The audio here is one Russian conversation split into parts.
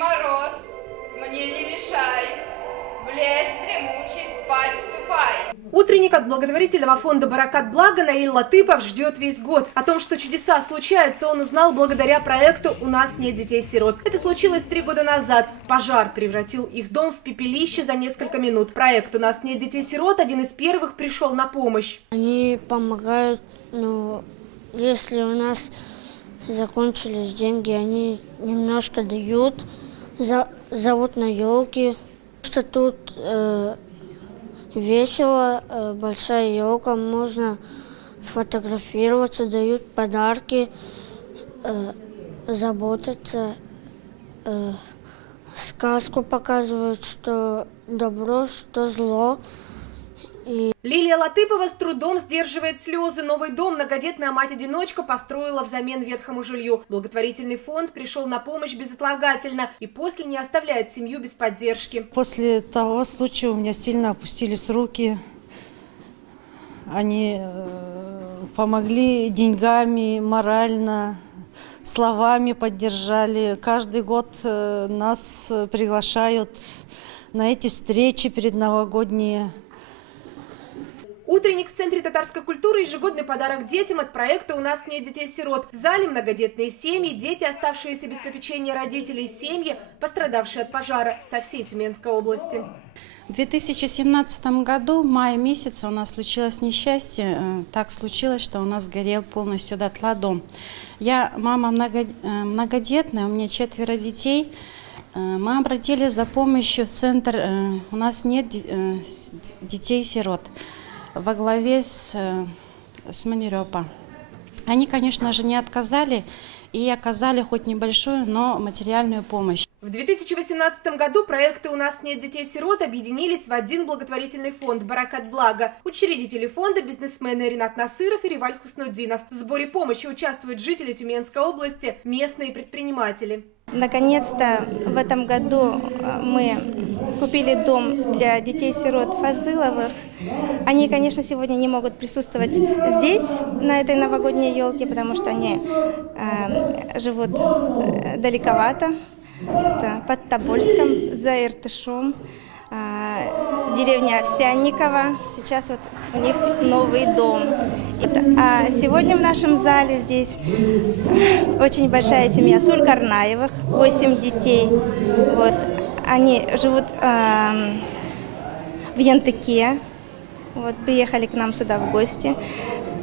Мороз, мне не мешай, в лес дремучий спать ступай. Утренник от благотворительного фонда «Баракат Благо» Наиль Латыпов ждет весь год. О том, что чудеса случаются, он узнал благодаря проекту «У нас нет детей-сирот». Это случилось 3 года назад. Пожар превратил их дом в пепелище за несколько минут. Проект «У нас нет детей-сирот» один из первых пришел на помощь. Они помогают, если у нас закончились деньги, они немножко дают, зовут на елки, что тут весело, большая елка, можно фотографироваться, дают подарки, заботятся, сказку показывают, что добро, что зло. Лилия Латыпова с трудом сдерживает слезы. Новый дом многодетная мать-одиночка построила взамен ветхому жилью. Благотворительный фонд пришел на помощь безотлагательно и после не оставляет семью без поддержки. После того случая у меня сильно опустились руки. Они помогли деньгами, морально, словами поддержали. Каждый год нас приглашают на эти встречи предновогодние. Утренник в Центре татарской культуры – ежегодный подарок детям от проекта «У нас нет детей-сирот». В зале многодетные семьи, дети, оставшиеся без попечения родителей, семьи, пострадавшие от пожара со всей Тюменской области. В 2017 году, в мае месяце, у нас случилось несчастье. Так случилось, что у нас горел полностью дотла дом. Я мама многодетная, у меня 4 детей. Мы обратились за помощью в центр «У нас нет детей-сирот» во главе с Манирёпа. Они, конечно же, не отказали и оказали хоть небольшую, но материальную помощь. В 2018 году проекты «У нас нет детей-сирот» объединились в один благотворительный фонд «Баракат Благо». Учредители фонда – бизнесмены Ринат Насыров и Реваль Хуснуддинов. В сборе помощи участвуют жители Тюменской области, местные предприниматели. Наконец-то в этом году мы купили дом для детей-сирот Фазыловых. Они, конечно, сегодня не могут присутствовать здесь, на этой новогодней елке, потому что они живут далековато, под Тобольском, за Иртышом, деревня Овсянниково. Сейчас вот у них новый дом. А сегодня в нашем зале здесь очень большая семья Сулькарнаевых, 8 детей. Вот. Они живут в Янтыке, вот, приехали к нам сюда в гости.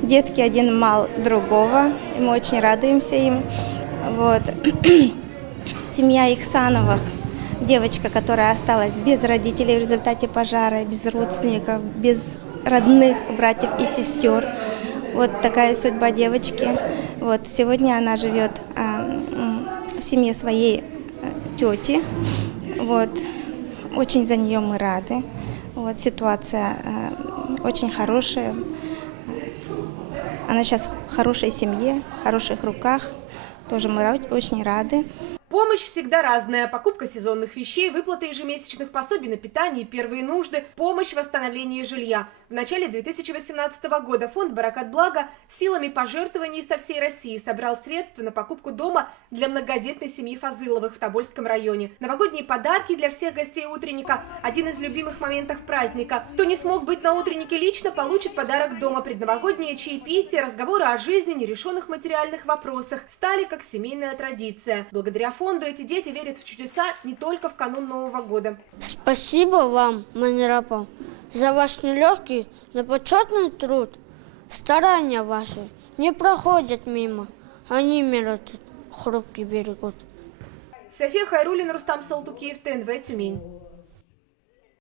Детки один мал другого, и мы очень радуемся им. Вот. Семья Ихсановых, девочка, которая осталась без родителей в результате пожара, без родственников, без родных братьев и сестер. Вот такая судьба девочки. Вот, сегодня она живет в семье своей тети. Вот, очень за нее мы рады. Вот, ситуация очень хорошая. Она сейчас в хорошей семье, в хороших руках. Тоже мы очень рады. Помощь всегда разная. Покупка сезонных вещей, выплата ежемесячных пособий на питание и первые нужды, помощь в восстановлении жилья. В начале 2018 года фонд «Баракат Благо» силами пожертвований со всей России собрал средства на покупку дома для многодетной семьи Фазыловых в Тобольском районе. Новогодние подарки для всех гостей утренника – один из любимых моментов праздника. Кто не смог быть на утреннике лично, получит подарок дома. Предновогодние чаепития, разговоры о жизни, нерешенных материальных вопросах стали как семейная традиция. Благодаря фонду эти дети верят в чудеса не только в канун Нового года. Спасибо вам, Манирапа, за ваш нелегкий, но почетный труд. Старания ваши не проходят мимо, они мир этот хрупкий берегут. София Хайруллина, Рустам Салтукиев, ТНВ, Тюмень.